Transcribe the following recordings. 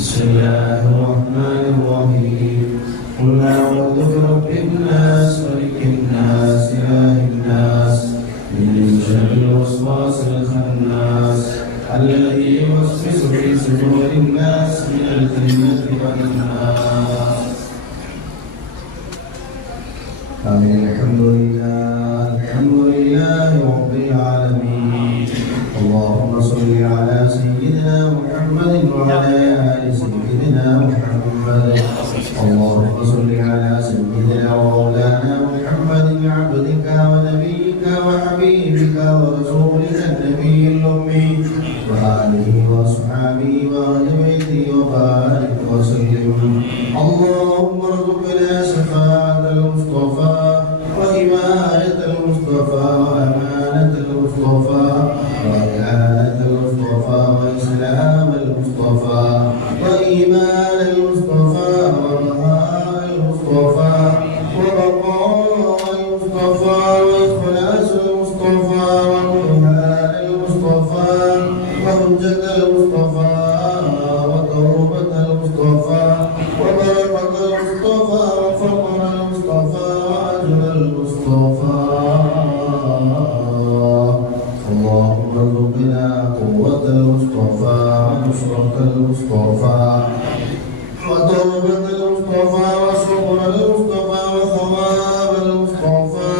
بسم الله الرحمن الرحيم قل أعوذ برب الناس ملك الناس إله الناس من شر الوسواس الخناس الذي يوسوس في صدور الناس من الجنة والناس. آمين. الحمد لله رب العالمين. اللهم صل على سيدنا محمد وعلى آل سيدنا محمد. اللهم صل على سيدنا ومولانا محمد عبدك ونبيك وحبيبك ورسولك النبي الأمي وآله وأصحابه وأهل بيته وبارك وسلم. اللهم ارزقنا شفاعة المصطفى وحماية المصطفى وأمانة المصطفى وإعانة المصطفى وإسلام المصطفى وإيمان المصطفى وبهاء المصطفى وبقاء المصطفى وإخلاص المصطفى وامتهان المصطفى وحجة المصطفى وتوبة المصطفى وبركة المصطفى وفقر المصطفى وأجر المصطفى. اللهم ارزقنا قوة المصطفى ونصرة المصطفى وتوبة المصطفى وشكر المصطفى وثواب المصطفى.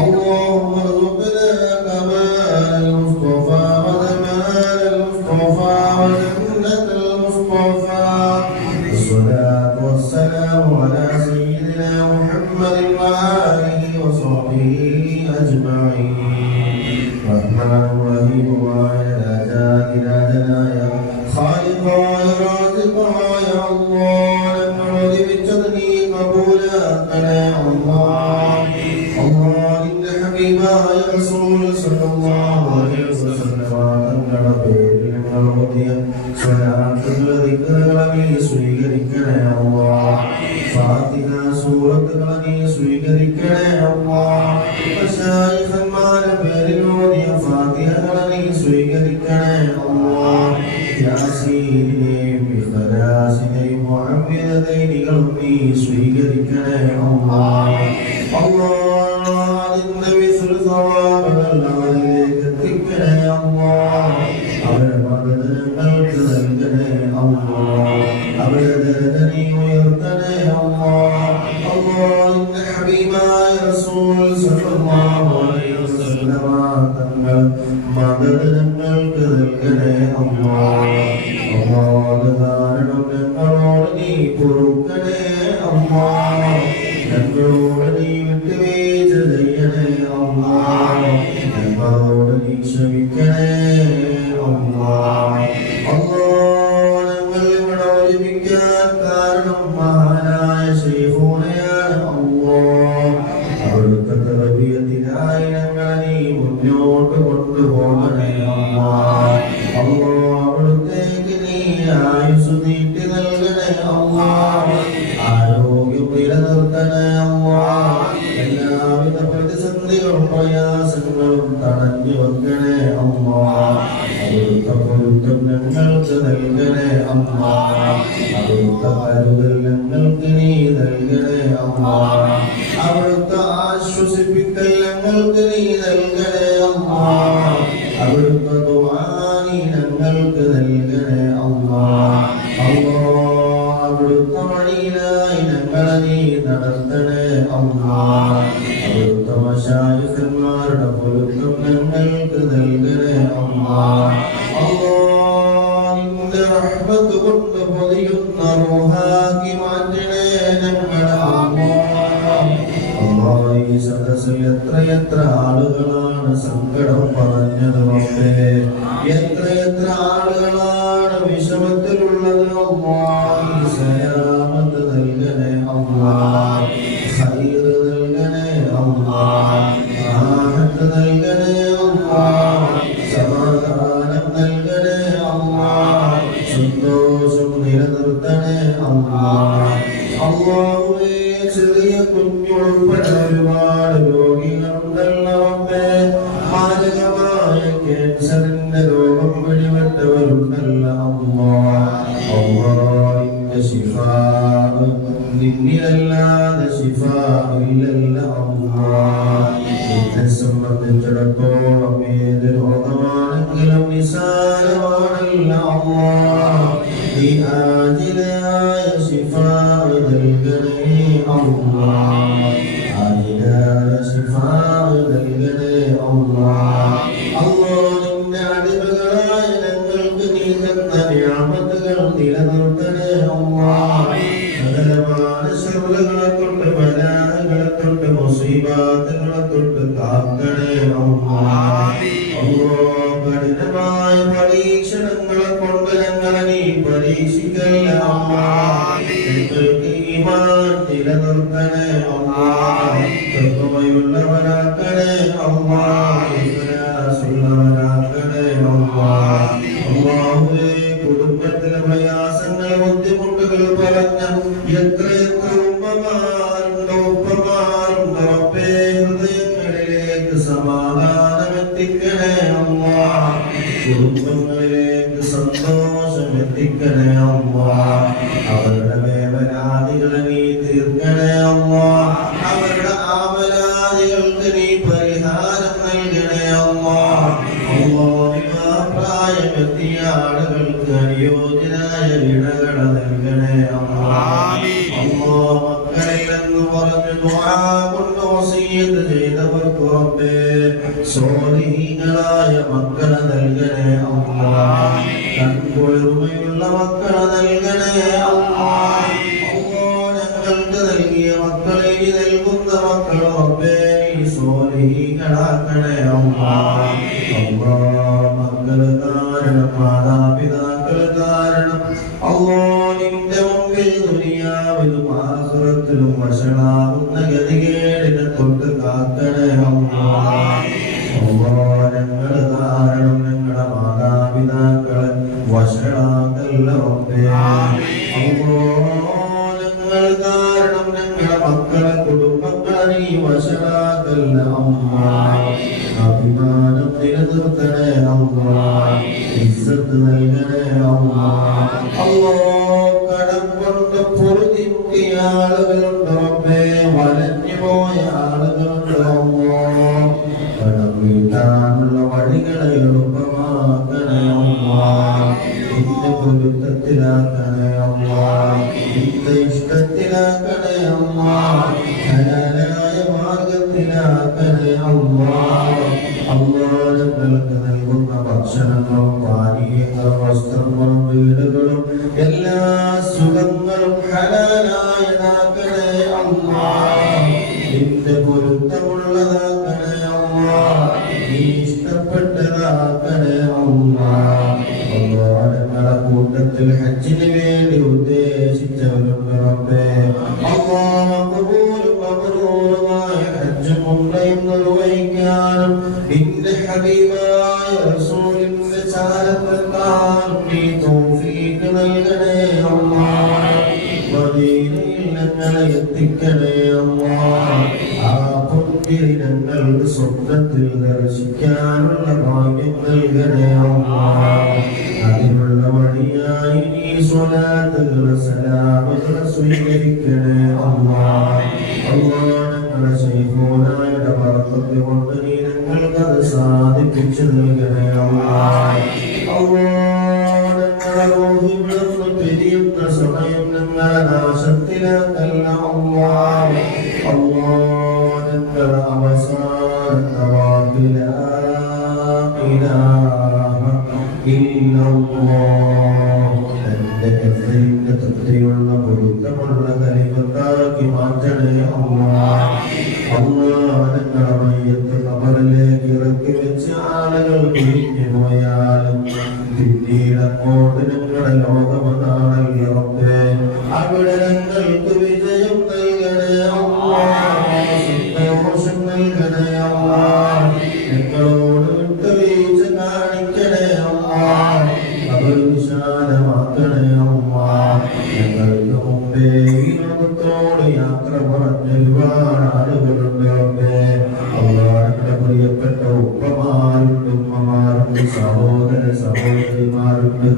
اللهم ارزقنا كمال المصطفى وجمال المصطفى وجنة المصطفى. الصلاة والسلام على سيدنا محمد وآله وصحبه أجمعين. الرحمن الرحيم وعلى ذاتنا جنايا خالق ورازق يا الله نعوذ بجدني قبولا يا الله. الله إن حبيبا يا رسول صلى الله عليه وسلم തങ്ങളുടെ പേരിൽ ഞങ്ങൾ ഓതിയ സ്വലാത്തുകളുടെ ദിക്റുകളെ നീ സ്വീകരിക്കണേ അല്ലാഹ്. ഫാത്തിഹ സൂറത്തുകളെ നീ സ്വീകരിക്കണേ അല്ലാഹ്. മശായിഖന്മാരുടെ പേരിൽ ഓതിയ ഫാത്തിഹകളെ നീ സ്വീകരിക്കണേ അല്ലാഹ്. യാസീനെയും ഇഖ്ലാസിനെയും മുഅവ്വിദതൈനികളും നീ സ്വീകരിക്കണേ അല്ലാഹ്. അല്ലാഹ് അതിന്റെ വിസ്റ സവാബുകൾ അവരിലേക്ക് എത്തിക്കണേ അല്ലാഹ്. അവരുടെ മദദങ്ങൾക്ക് നൽകണേ അല്ലാഹ്. അവരുടെ ദരജ നീ ഉയർത്തണേ അല്ലാഹ്. അല്ലാഹ് ഇന്ന ഹബീബായ റസൂൽ സല്ലല്ലാഹു അലൈഹി വസല്ലമ തങ്ങൾ മദദങ്ങൾക്ക് നൽകണേ അല്ലാഹ്. അല്ലാഹ് കാരണം ഞങ്ങളോട് നീ പൊറുക്കണേ അല്ലാഹ്. ഞങ്ങളോട് നീ വിട്ടുവീഴ്ച ചെയ്യണേ അല്ലാഹ്. ഞങ്ങളോട് നീ ക്ഷമിക്കണേ അല്ലാഹ്. അല്ലാഹ് ഞങ്ങൾ ഇവിടെ ഒരുമിക്കാൻ കാരണം മഹാനായ ശൈഖുനയാണ് അല്ലാഹ്. അവിടുത്തെ തർബിയത്തിനായി ഞങ്ങളെ നീ മുന്നോട്ട് കൊണ്ടുപോകണേ അല്ലാഹ്. അല്ലാഹ് അവിടുത്തേക്ക് നീ ആയുസ് നീട്ടി നൽകണേ അല്ലാഹ്. ആരോഗ്യം നിലനിർത്തണേ അല്ലാഹ്. എല്ലാവിധ പ്രതിസന്ധികളും പ്രയാസങ്ങളും തടഞ്ഞു വെക്കണേ അല്ലാഹ്. അവിടുത്തെ പൊരുത്തം ഞങ്ങൾക്ക് നൽകണേ അല്ലാഹ്. അവിടുത്തെ കരുതൽ ഞങ്ങൾക്ക് നീ നൽകണേ അല്ലാഹ്. അവിടുത്തെ ആശ്വസിപ്പിക്കൽ ഞങ്ങൾക്ക് നീ നൽകണേ അല്ലാഹ്. അവിടുത്തെ ദുആ നീ ഞങ്ങൾക്ക് നൽകണേ അല്ലാഹ്. അല്ലാഹ് അവിടുത്തെ വഴിയിലായി ഞങ്ങളെ നീ നടത്തണേ അല്ലാഹ്. അവിടുത്തെ മശായിഖന്മാരുടെ പൊരുത്തം ഞങ്ങൾക്ക് നൽകണേ അല്ലാഹ്. അല്ലാഹ് നിന്റെ റഹ്മത്ത് കൊണ്ട് പൊതിയുന്ന റൂഹാക്കി മാറ്റണേ ഞങ്ങളെ അല്ലാഹ്. അല്ലാഹ് ഈ സദസ്സിൽ എത്രയെത്ര ആളുകളാണ് സങ്കടം പറഞ്ഞത് റബ്ബേ. എത്രയെത്ര ആളുകളാണ് വിഷമത്തിലുള്ളത് അല്ലാഹ്. ഈ സലാമത്ത് നൽകണേ അല്ലാഹ്. ഖൈർ നൽകണേ അല്ലാഹ്. റാഹത്ത് നൽകണേ അല്ലാഹ്. സമാധാനം നൽകണേ അല്ലാഹ്. സന്തോഷം നിലനിർത്തണേ അല്ലാഹ്. അല്ലാഹുവേ ചെറിയ കുഞ്ഞുൾപ്പെടെ ഒരുപാട് രോഗികളുണ്ടല്ലോ റബ്ബേ. മാരകമായ ക്യാൻസറിന്റെ രോഗം പിടിപെട്ടവരുണ്ടല്ലോ അല്ലാഹ്. നിന്നിലല്ലാതെ ശിഫാ ഇല്ലല്ല അല്ലാഹ്. എന്നെ സംബന്ധിച്ചിടത്തോളം ഏത് രോഗമാണെങ്കിലും നിസാരമാണല്ല അല്ലാഹ്. നീ ആജിലായ ശിഫാ നൽകണേ അല്ലാഹ്. ആജിലായ ശിഫാ നൽകണേ അല്ലാഹ്. അല്ലാഹ് നിന്റെ അടിമകളായ ഞങ്ങൾക്ക് നീ തന്ന നിഅമത്തുകൾ നിലനിർത്തണേ അല്ലാഹ്. സകലമായ ശർറുകളെ തൊട്ട് ബലാകളെ തൊട്ട് മുസീബത്തുകളെ തൊട്ട് കാക്കണേ അല്ലാഹ്. അല്ലാഹ് കഠിനമായ പരീക്ഷണങ്ങളെ കൊണ്ട് ഞങ്ങളെ നീ പരീക്ഷിക്കല്ല അല്ലാഹ്. ഞങ്ങൾക്ക് ഈമാൻ നിലനിർത്തണേ അല്ലാഹ്. തഖ്വയുള്ളവരാക്കണേ അല്ലാഹ്. ഇഖ്ലാസുള്ളവരാക്കണേ അല്ലാഹ്. അല്ലാഹുവേ കുടുംബത്തിലെ പ്രയാസങ്ങൾ ബുദ്ധിമുട്ടുകൾ പറഞ്ഞ എത്രയെത്ര ഉമ്മമാരുണ്ട് ഉപ്പമാരുണ്ട് റബ്ബേ ഹൃദയങ്ങളിലേക്ക് സമാധാനം എത്തിക്കണേ അല്ലാഹ്. കുടുംബങ്ങളിലേക്ക് സന്തോഷം എത്തിക്കണേ അല്ലാഹ്. അവരുടെ വേവലാദികളെ നീ തീർക്കണേ അല്ലാഹ്. അവരുടെ ആവലാദികൾക്ക് നീ പരിഹാരം നൽകണേ അല്ലാഹ്. പ്രായമെത്തിയ ആളുകൾക്ക് അനുയോജ്യനായ ഇണകള നൽകണേ അല്ലാഹ്. മക്കളില്ലെന്ന് പറഞ്ഞു ദുആ കൊണ്ട് വസിയ്യത്ത് ചെയ്തവർക്ക് റബ്ബേ സ്വാലിഹീങ്ങളായ മക്കളെ നൽകണേ അല്ലാഹ്. കൺകുളിർമയുള്ള മക്കളെ നൽകണേ അല്ലാഹ്. ഞങ്ങൾക്ക് നൽകിയ മക്കളെ നൽകുന്ന മക്കൾ റബ്ബേ നീ സ്വാലിഹീങ്ങളാക്കണേ അല്ലാഹ്. മക്കള് കാരണം മാതാപിതാക്കള് കാരണം അല്ലാഹ് നിന്റെ മുമ്പിൽ ദുനിയാവിലും ആഖിറത്തിലും വശളാകുന്ന ഗതികേടിനെ തൊട്ട് കാക്കണേ അല്ലാഹ്. ഞങ്ങള് കാരണം ഞങ്ങളുടെ മാതാപിതാക്കളെ വശളാക്കല്ല റബ്ബേ. ഞങ്ങൾ കാരണം ഞങ്ങളുടെ മക്കളെ കുടുംബങ്ങളെ നീ വശളാക്കല്ല അല്ലാഹ്. അഭിമാനം നിലനിർത്തണേ അല്ലാഹ്. ഇസ്സത്ത് നൽകണേ അല്ലാഹ്. അല്ലാഹ് കടം കൊണ്ട് പൊറുതിമുട്ടിയ ആളുകളുണ്ട് റബ്ബേ. വലഞ്ഞു പോയ ആളുകളുണ്ട് അല്ലാഹ്. കടം വീട്ടാനുള്ള വഴികളെ എളുപ്പമാക്കണേ അല്ലാഹ്. നിന്റെ പൊരുത്തത്തിലാക്കണേ അല്ലാഹ്. നിന്റെ ഇഷ്ടത്തിലാക്കണേ അല്ലാഹ്. ഹലാലായ മാർഗത്തിലാക്കണേ അല്ലാഹ്. അല്ലാഹ് ഞങ്ങൾക്ക് നൽകുന്ന ഭക്ഷണങ്ങളും പാനീയങ്ങളും വസ്ത്രങ്ങളും വീടുകളും എല്ലാ സുഖങ്ങളും ഹലാലായതാക്കണേ അല്ലാഹ്. നിന്റെ പൊരുത്തമുള്ളതാക്കണേ അല്ലാഹ്. നീ ഇഷ്ടപ്പെട്ടതാക്കണേ അല്ലാഹ്. അല്ലാഹ് ഞങ്ങളുടെ കൂട്ടത്തിൽ ഹജ്ജിന് വേണ്ടി ഉദ്ദേശിച്ചവരുണ്ട് റബ്ബേ. അല്ലാഹ് മഖബൂലും മബ്റൂറുമായ ഹജ്ജും ഉംറയും നിർവഹിക്കാനും നിന്റെ ഹബീബായ റസൂലിന്റെ ചാരത്തെത്താനും നീ തൗഫീഖ് നൽകണേ അല്ലാഹ്. മദീനയിൽ ഞങ്ങളെ എത്തിക്കണേ അല്ലാഹ്. ആ പൊൻകിരി ഞങ്ങൾക്ക് സ്വപ്നത്തിൽ ദർശിക്കാനുള്ള ഭാഗ്യം നൽകണേ അല്ലാഹ്. അതിനുള്ള വഴിയായി നീ സ്വലാത്തുകളെ സലാമുകളെ സ്വീകരിക്കണേ അല്ലാഹ്. അല്ലാഹ് ഞങ്ങളുടെ ശൈഖുനായുടെ ബർക്കത്ത് കൊണ്ട് നീ ഞങ്ങൾക്കത് സാധിപ്പിച്ചു നൽകണേ അല്ലാഹ്. അല്ലാഹ് ഞങ്ങളുടെ റൂഹ് ഇവിടുന്ന് പിരിയുന്ന സമയം ഞങ്ങളെ നാശത്തിലാക്കല്ല അല്ലാഹ്. അല്ലാഹ് ഞങ്ങളുടെ അവസാനത്തെ വാക്ക് ലാ ഇലാഹ ഇല്ലല്ലാഹ് എന്റെ തൃപ്തിയുള്ള പൊരുത്തമുള്ള കലിമത്താക്കി മാറ്റണേ അല്ലാഹ്. അല്ലാഹ് ഞങ്ങളുടെ മയ്യത്ത് ഖബറിലേക്ക് ഇറക്കി വെച്ച് ആളുകൾ പിരിഞ്ഞു പോയാലും പിന്നീട് അങ്ങോട്ട് ഞങ്ങളുടെ ലോകമതാണല്ലോ റബ്ബേ. അവിടെ ഞങ്ങൾക്ക് വിജയം നൽകണേ അല്ലാഹ്. സന്തോഷം നൽകണേ അല്ലാഹ്. ഞങ്ങളോട് വിട്ടുവീഴ്ച കാണിക്കണേ അല്ലാഹ്. അവർ വിശാലമാക്കണേ അല്ലാഹ്. ഞങ്ങൾക്ക് മുമ്പേ ഈ ലോകത്തോട് യാത്ര പറഞ്ഞ ഒരുപാട് ആളുകളുണ്ട് റബ്ബേ. അല്ലാഹ് ഞങ്ങളുടെ പ്രിയപ്പെട്ട ഉപ്പമാരുണ്ട് ഉമ്മമാരുണ്ട് സഹോദര സഹോദരിമാരുണ്ട്.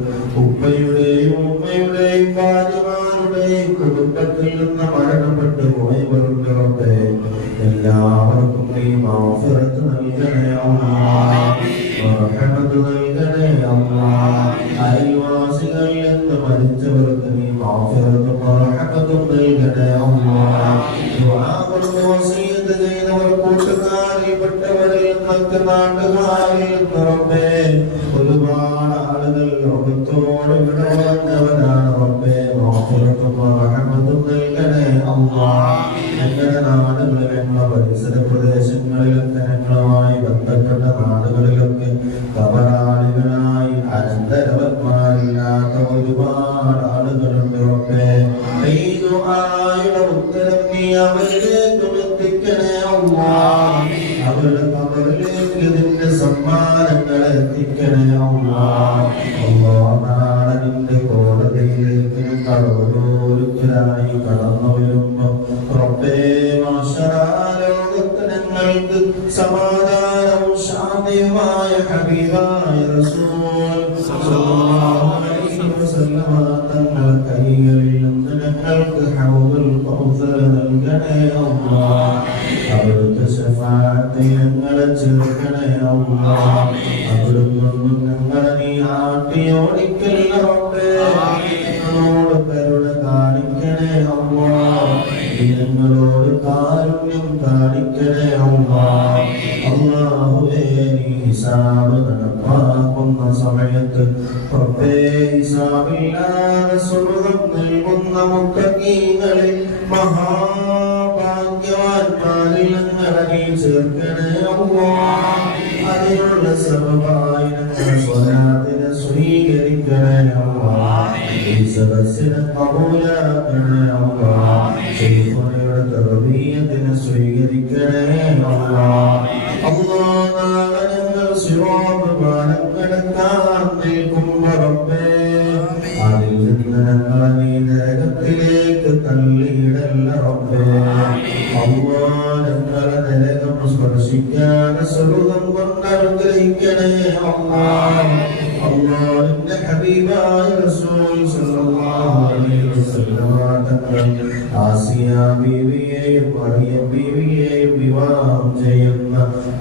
ഉപ്പയുടെയും ഉമ്മയുടെയും ഭാര്യമാരുടെയും കുടുംബത്തിൽ നിന്ന് മഴ നീ മഗ്ഫിറത്ത് നൽകണേ അല്ലാഹ് റഹ്മത്ത് നൽകണേ അല്ലാഹ് അയൽവാസികളിൽ നിന്ന് മരിച്ചവർക്ക് നീ മഗ്ഫിറത്തും റഹ്മത്തും നൽകണേ അല്ലാഹ് ദുആ കൊണ്ട് വസിയത്ത് ചെയ്തവർ കൂട്ടുകാരിൽപ്പെട്ടവരിൽ നിന്നൊക്കെ നാട്ടുകാരിൽ നിന്ന് റബ്ബേ ഒരുപാട് ആളുകൾ ലോകത്തോട് വിട പറഞ്ഞവരാണ് റബ്ബേ മഗ്ഫിറത്തും റഹ്മത്തും നൽകണേ അല്ലാഹ് ഞങ്ങളുടെ നാടുകളിൽ ഞങ്ങളുടെ പരിസര പ്രദേശങ്ങളിലൊക്കെ ഞങ്ങളുമായി ബന്ധപ്പെട്ട നാടുകളിലൊക്കെ കബറാളികളായി അനന്തരവന്മാരില്ലാത്ത ഒരുപാട് ആളുകളുണ്ട് റബ്ബേ ഈ ദുആയുടെ ഉത്തരം നീ അവരിലേക്ക് എത്തിക്കണേ അല്ലാഹ് അവരുടെ കബറിലേക്ക് ഇതിന്റെ സമ്മാനങ്ങൾ എത്തിക്കണേ അല്ലാഹ് അല്ലാഹ് നാളെ നിന്റെ കോടതിയിലേക്ക് ഓരോരുത്തരായി കടന്നു വരുമ്പോ റബ്ബേ മാശറാലോകത്ത് ഞങ്ങൾക്ക് സമാധാനവും ശാന്തിയുമായ ഹബീബായ റസൂൽ സ്വല്ലല്ലാഹു അലൈഹി വസല്ലമ തങ്ങളുടെ കൈകളിൽ നിന്ന് ഞങ്ങൾക്ക് ഹൗദുൽ കൗസർ നൽകണേ അല്ലാഹ് അവിടുത്തെ ശഫാഅത്തിൽ ഞങ്ങളെ ചേർക്കണേ അല്ലാഹ് അവിടുന്ന് ഞങ്ങളെ നീ ആട്ടിയോടിക്കല്ല റബ്ബേ ഞങ്ങളോട് കരുണ കാണിക്കണേ അല്ലാഹ് ഞങ്ങളോട് കാരുണ്യം കാണിക്കണേ അല്ലാഹ് അല്ലാഹുവേ നീ ഹിസാബ് നടപ്പാക്കുന്ന സമയത്ത് റബ്ബേ ഹിസാബില്ലാതെ സ്വർഗ്ഗം നൽകുന്ന മുത്തഖീങ്ങളിൽ മഹാഭാഗ്യവാന്മാരിൽ ഞങ്ങളെ നീ ചേർക്കണേ അല്ലാഹ് അതിനുള്ള സബബായി ഞങ്ങളുടെ സ്വലാത്തിനെ സ്വീകരിക്കണേ അല്ലാഹ് ഈ സദസ്സിനെ കബൂലാക്കണേ അല്ലാഹ് ശൈഖുനയുടെ തർബീയത്തിനെ സ്വീകരിക്കണേ അല്ലാഹ് അല്ലാഹ് നാളെ ഞങ്ങൾ സിറാത്ത് പാലം കടക്കാൻ നിൽക്കുമ്പോ റബ്ബേ അതിൽ നിന്ന് ഞങ്ങളെ നീ നരകത്തിലേക്ക് തള്ളിയിടല്ല റബ്ബേ അല്ലാഹ് ഞങ്ങളെ നരകം സ്പർശിക്കാതെ സ്വർഗ്ഗം കൊണ്ട് അനുഗ്രഹിക്കണേ അല്ലാഹ് അല്ലാഹ് നിന്റെ ഹബീബായ റസൂൽ സ്വല്ലല്ലാഹു അലൈഹി വസല്ലം തങ്ങൾ ആസിയ ബീവിയെയും മറിയം ബീവിയെയും വിവാഹം ചെയ്യുന്ന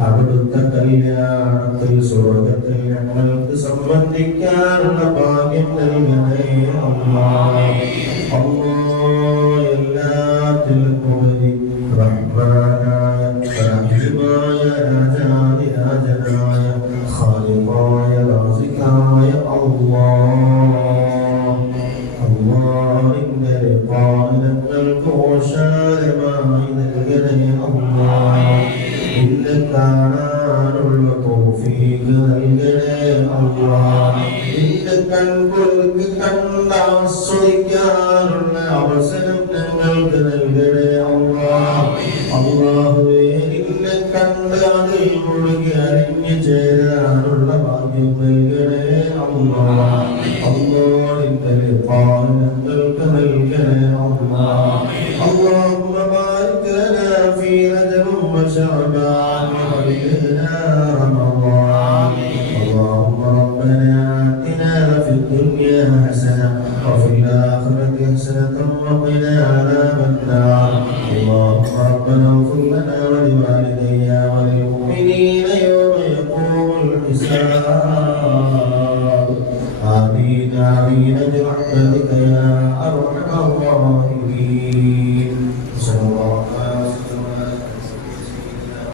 അവിടുത്തെ കല്യാണത്തിൽ സ്വർഗ്ഗത്തിൽ ഞങ്ങൾക്ക് സംബന്ധിക്കാനുള്ള ഭാഗ്യം നൽകണേ അല്ലാഹ് അല്ലാഹ് എല്ലാത്തിലും ഉപരി റഹ്മാനായ റഹീമായ രാജാധിരാജനായ ഖാലിഖായ റാസിഖായ അല്ലാഹുവിന്റെ പാദങ്ങൾക്ക് ഓശാരമായി നൽകണേ അല്ലാഹ് നിന്നെ കാണാനുള്ള തൗഫീഖ് നൽകണേ അല്ലാഹ് നിന്റെ കൺകുളിർക്ക് കണ്ടാസ്വദിക്കാനുള്ള അവസരം ഞങ്ങൾക്ക് നൽകണേ അല്ലാഹ് അല്ലാഹുവേ നിന്നെ കണ്ട് അതിൽ മുഴുകി അലിഞ്ഞു ചേരാനുള്ള ഭാഗ്യം നൽകണേ അല്ലാഹ് അല്ലാഹ് നിന്റെ പാദങ്ങൾക്ക് നൽകണേ അല്ലാഹ് اللهم بارك لنا في رجب وشعبان وبلغنا رمضان اللهم ربنا آتنا في الدنيا حسنة وفي الآخرة حسنة وقنا عذاب النار اللهم ربنا اغفر لنا ولوالدي وللمؤمنين يوم يقوم الحساب آمين آمين برحمتك يا أرحم الراحمين